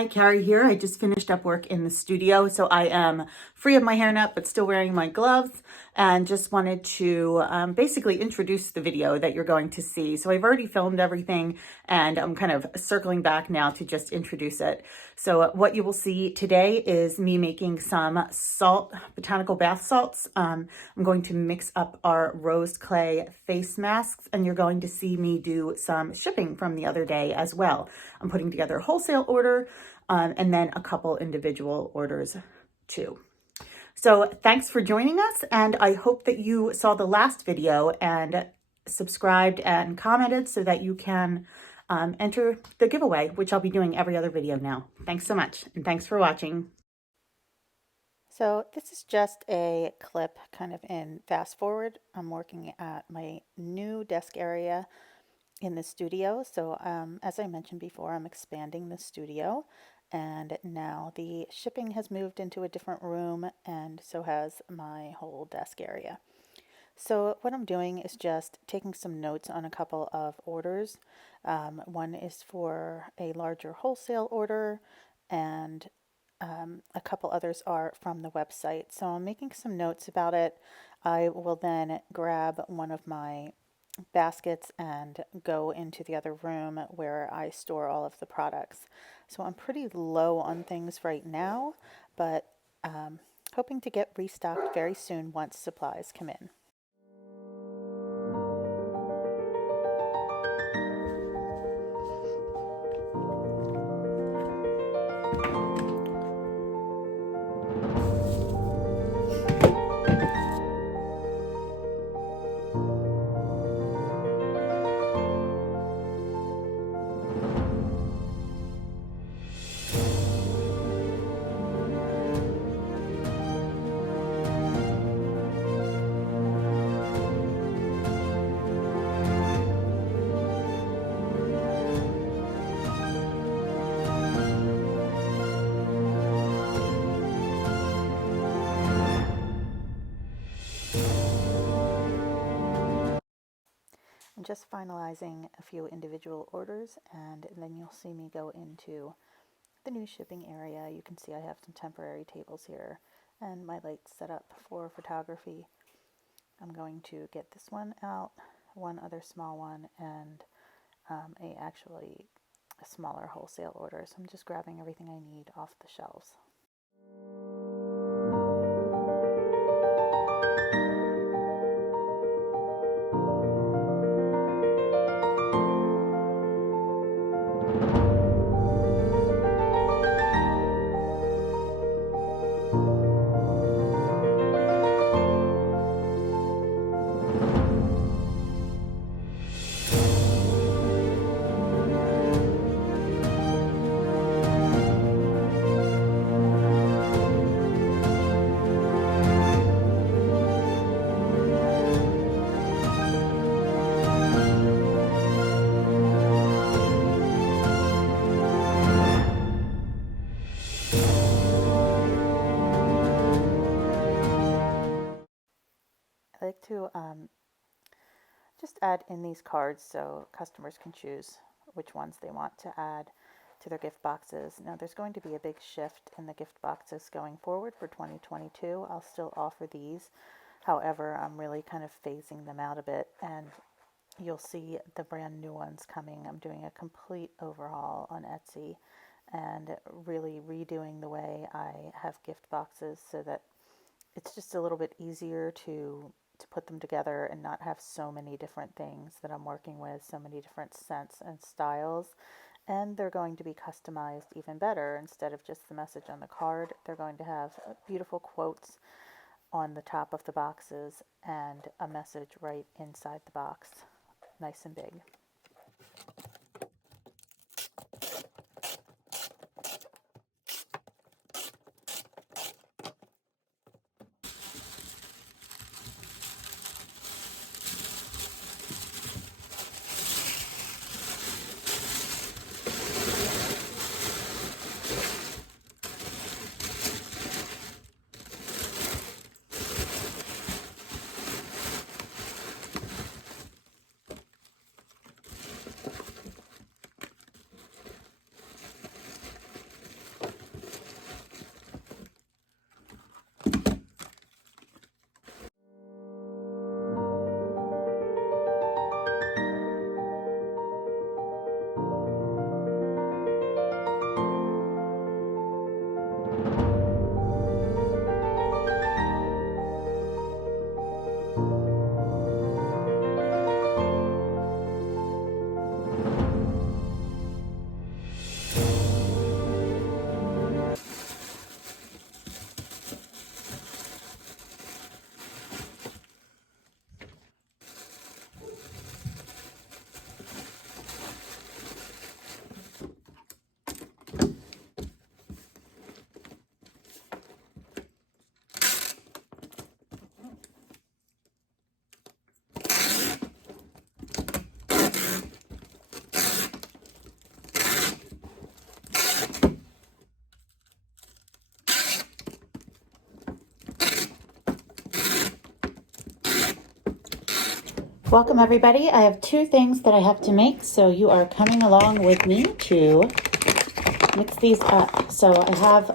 Hi, Carrie here. I just finished up work in the studio, so I am free of my hairnet, but still wearing my gloves, and just wanted to basically introduce the video that you're going to see. So I've already filmed everything, and I'm kind of circling back now to just introduce it. So what you will see today is me making some botanical bath salts. I'm going to mix up our rose clay face masks, and you're going to see me do some shipping from the other day as well. I'm putting together a wholesale order and then a couple individual orders too. So thanks for joining us, and I hope that you saw the last video and subscribed and commented so that you can enter the giveaway, which I'll be doing every other video now. Thanks so much, and thanks for watching. So this is just a clip kind of in fast forward. I'm working at my new desk area in the studio. So as I mentioned before, I'm expanding the studio, and now the shipping has moved into a different room, and so has my whole desk area. So what I'm doing is just taking some notes on a couple of orders. One is for a larger wholesale order, and a couple others are from the website. So I'm making some notes about it. I will then grab one of my baskets and go into the other room where I store all of the products. So I'm pretty low on things right now, but hoping to get restocked very soon once supplies come in. I'm just finalizing a few individual orders, and then you'll see me go into the new shipping area. You can see I have some temporary tables here and my lights set up for photography. I'm going to get this one out, one other small one, and actually a smaller wholesale order. So I'm just grabbing everything I need off the shelves. I like to just add in these cards so customers can choose which ones they want to add to their gift boxes. Now there's going to be a big shift in the gift boxes going forward for 2022. I'll still offer these. However, I'm really kind of phasing them out a bit, and you'll see the brand new ones coming. I'm doing a complete overhaul on Etsy and really redoing the way I have gift boxes so that it's just a little bit easier to put them together and not have so many different things that I'm working with, so many different scents and styles. And they're going to be customized even better. Instead of just the message on the card, they're going to have beautiful quotes on the top of the boxes and a message right inside the box, nice and big. Welcome everybody. I have two things that I have to make, so you are coming along with me to mix these up. So I have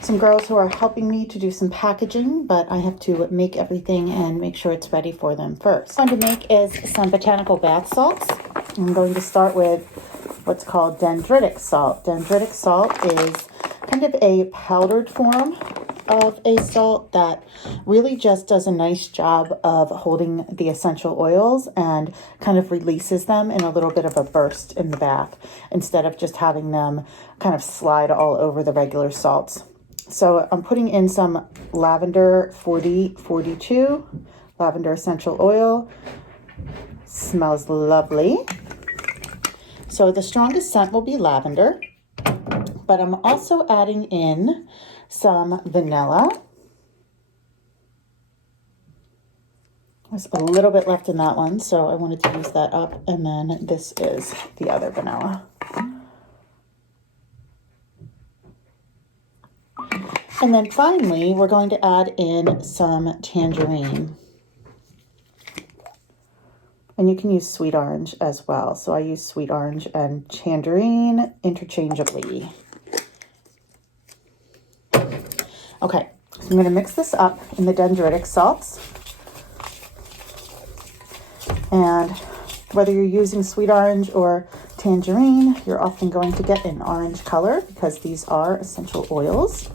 some girls who are helping me to do some packaging, but I have to make everything and make sure it's ready for them first. What I'm going to make is some botanical bath salts. I'm going to start with what's called dendritic salt. Dendritic salt is kind of a powdered form of a salt that really just does a nice job of holding the essential oils and kind of releases them in a little bit of a burst in the bath instead of just having them kind of slide all over the regular salts. So I'm putting in some lavender 4042, lavender essential oil. Smells lovely. So the strongest scent will be lavender, but I'm also adding in some vanilla. There's a little bit left in that one, so I wanted to use that up. And then this is the other vanilla. And then finally, we're going to add in some tangerine. And you can use sweet orange as well. So I use sweet orange and tangerine interchangeably. Okay, so I'm going to mix this up in the dendritic salts. And whether you're using sweet orange or tangerine, you're often going to get an orange color because these are essential oils.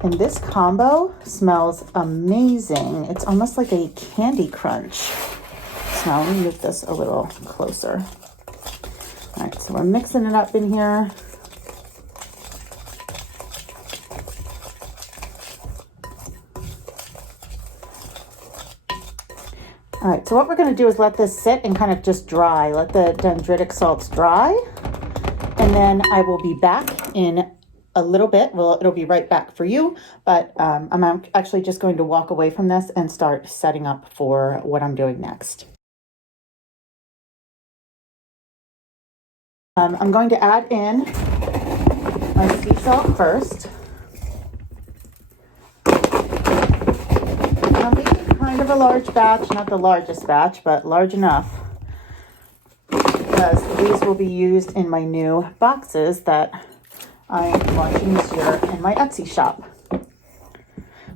And this combo smells amazing. It's almost like a candy crunch smell. Let me move this a little closer. All right, so we're mixing it up in here. All right, so what we're going to do is let this sit and kind of just dry. Let the dendritic salts dry. And then I will be back in a little bit. Well, it'll be right back for you, but I'm actually just going to walk away from this and start setting up for what I'm doing next. I'm going to add in my sea salt first. I'll make kind of a large batch, not the largest batch, but large enough because these will be used in my new boxes that I'm launching this year in my Etsy shop.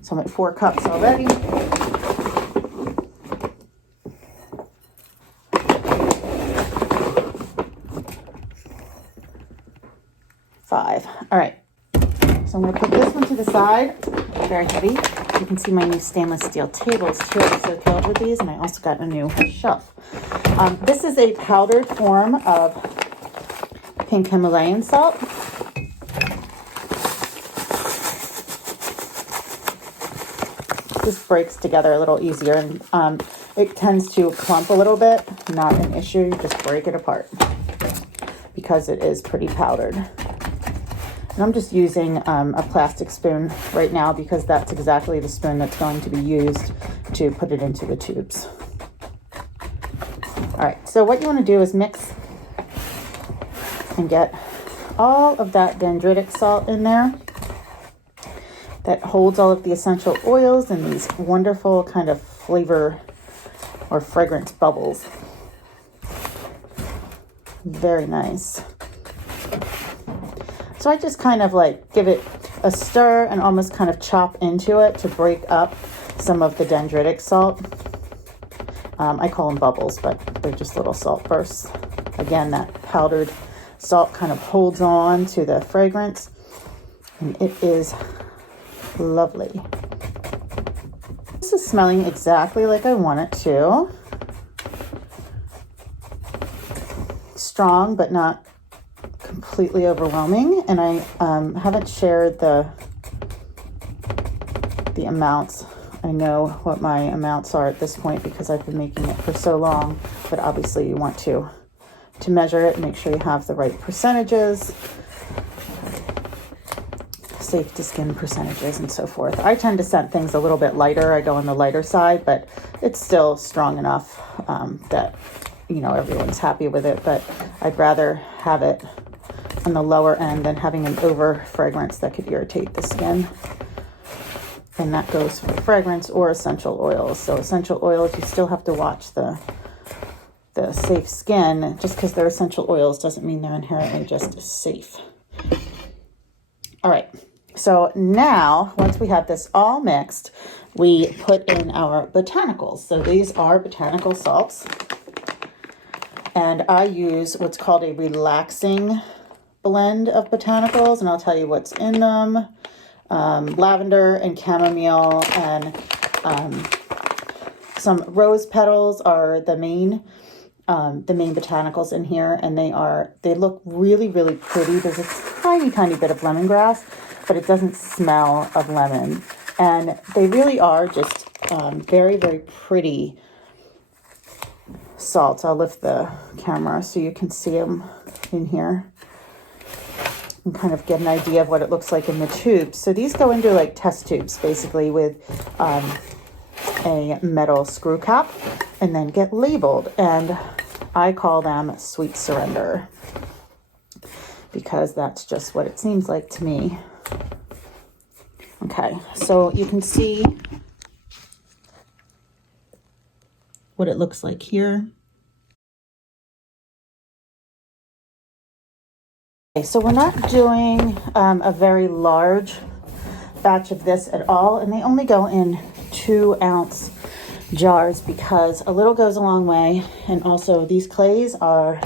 So I'm at 4 cups already. Five. All right. So I'm going to put this one to the side. Very heavy. You can see my new stainless steel tables too. I'm so thrilled with these, and I also got a new shelf. This is a powdered form of pink Himalayan salt. This breaks together a little easier, and it tends to clump a little bit. Not an issue. You just break it apart because it is pretty powdered. And I'm just using a plastic spoon right now because that's exactly the spoon that's going to be used to put it into the tubes. All right, so what you want to do is mix and get all of that dendritic salt in there that holds all of the essential oils and these wonderful kind of flavor or fragrance bubbles. Very nice. So I just kind of like give it a stir and almost kind of chop into it to break up some of the dendritic salt. I call them bubbles, but they're just little salt bursts. Again, that powdered salt kind of holds on to the fragrance, and it is lovely. This is smelling exactly like I want it to. Strong, but not completely overwhelming. And I haven't shared the amounts. I know what my amounts are at this point because I've been making it for so long, but obviously you want to measure it and make sure you have the right percentages, safe to skin percentages and so forth. I tend to scent things a little bit lighter. I go on the lighter side, but it's still strong enough that, you know, everyone's happy with it, but I'd rather have it on the lower end than having an over fragrance that could irritate the skin. And that goes for fragrance or essential oils. So essential oils, you still have to watch the safe skin. Just because they're essential oils doesn't mean they're inherently just safe. All right. So now, once we have this all mixed, we put in our botanicals. So these are botanical salts. And I use what's called a relaxing blend of botanicals. And I'll tell you what's in them. Lavender and chamomile and some rose petals are the main botanicals in here. And they look really, really pretty. There's a tiny, tiny bit of lemongrass, but it doesn't smell of lemon. And they really are just very, very pretty salts. I'll lift the camera so you can see them in here and kind of get an idea of what it looks like in the tubes. So these go into like test tubes, basically, with a metal screw cap, and then get labeled. And I call them Sweet Surrender because that's just what it seems like to me. Okay, so you can see what it looks like here. Okay, so we're not doing a very large batch of this at all, and they only go in 2-ounce jars because a little goes a long way, and also these clays they're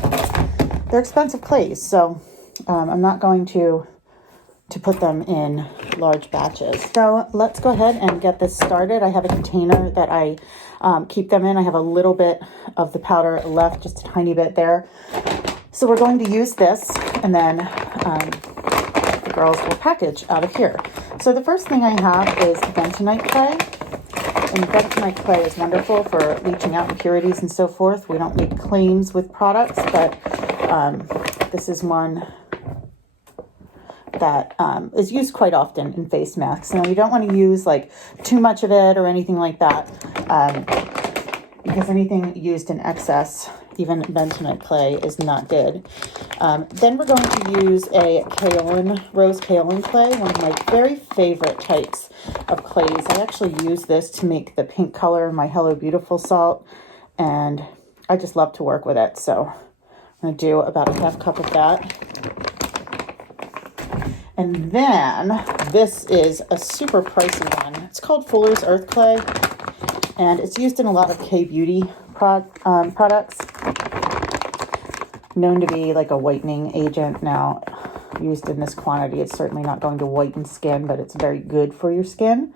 expensive clays, so I'm not going to put them in large batches. So let's go ahead and get this started. I have a container that I keep them in. I have a little bit of the powder left, just a tiny bit there. So we're going to use this, and then the girls will package out of here. So the first thing I have is bentonite clay. And bentonite clay is wonderful for leaching out impurities and so forth. We don't make claims with products, but this is one that is used quite often in face masks. Now, you don't want to use like too much of it or anything like that, because anything used in excess, even bentonite clay, is not good. Then we're going to use a rose kaolin clay, one of my very favorite types of clays. I actually use this to make the pink color in my Hello Beautiful salt, and I just love to work with it. So I'm going to do about a half cup of that. And then this is a super pricey one. It's called Fuller's Earth Clay, and it's used in a lot of K-beauty products. Known to be like a whitening agent. Now, used in this quantity, it's certainly not going to whiten skin, but it's very good for your skin.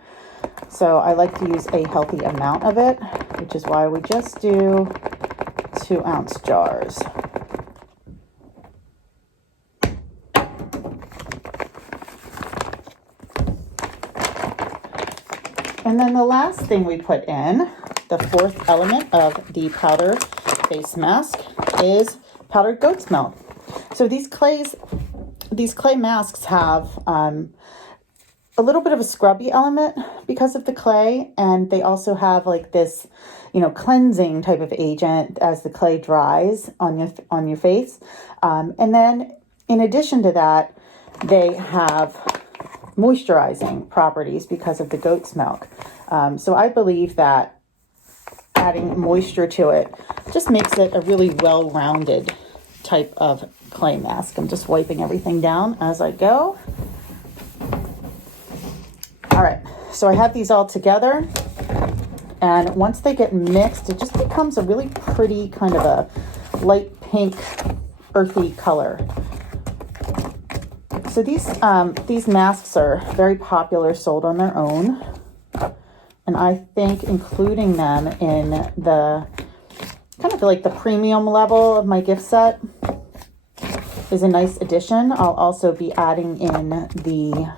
So I like to use a healthy amount of it, which is why we just do 2-ounce jars. And then the last thing we put in, the fourth element of the powder face mask, is powdered goat's milk. So these clay masks have a little bit of a scrubby element because of the clay, and they also have like this, cleansing type of agent as the clay dries on your face. And then in addition to that, they have moisturizing properties because of the goat's milk. So I believe that adding moisture to it just makes it a really well-rounded type of clay mask. I'm just wiping everything down as I go. All right, so I have these all together, and once they get mixed, it just becomes a really pretty kind of a light pink, earthy color. So these masks are very popular, sold on their own. And I think including them in the kind of like the premium level of my gift set is a nice addition. I'll also be adding in the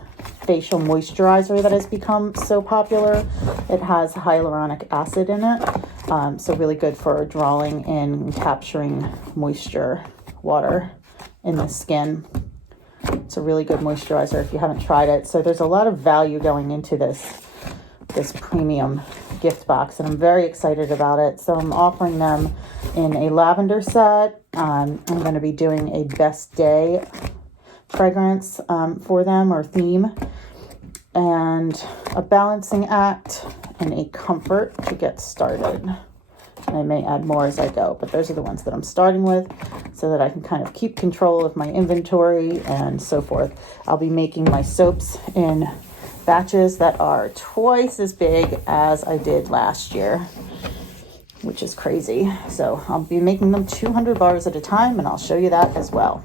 facial moisturizer that has become so popular. It has hyaluronic acid in it. So really good for drawing in and capturing moisture, water in the skin. It's a really good moisturizer if you haven't tried it. So there's a lot of value going into this premium gift box, and I'm very excited about it. So I'm offering them in a lavender set. I'm going to be doing a best day fragrance for them, or theme. and a balancing act and a comfort to get started. And I may add more as I go, but those are the ones that I'm starting with so that I can kind of keep control of my inventory and so forth. I'll be making my soaps in batches that are twice as big as I did last year, which is crazy. So I'll be making them 200 bars at a time, and I'll show you that as well.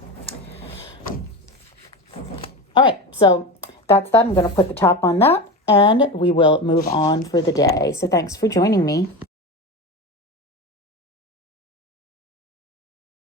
All right, so that's that. I'm going to put the top on that, and we will move on for the day. So thanks for joining me.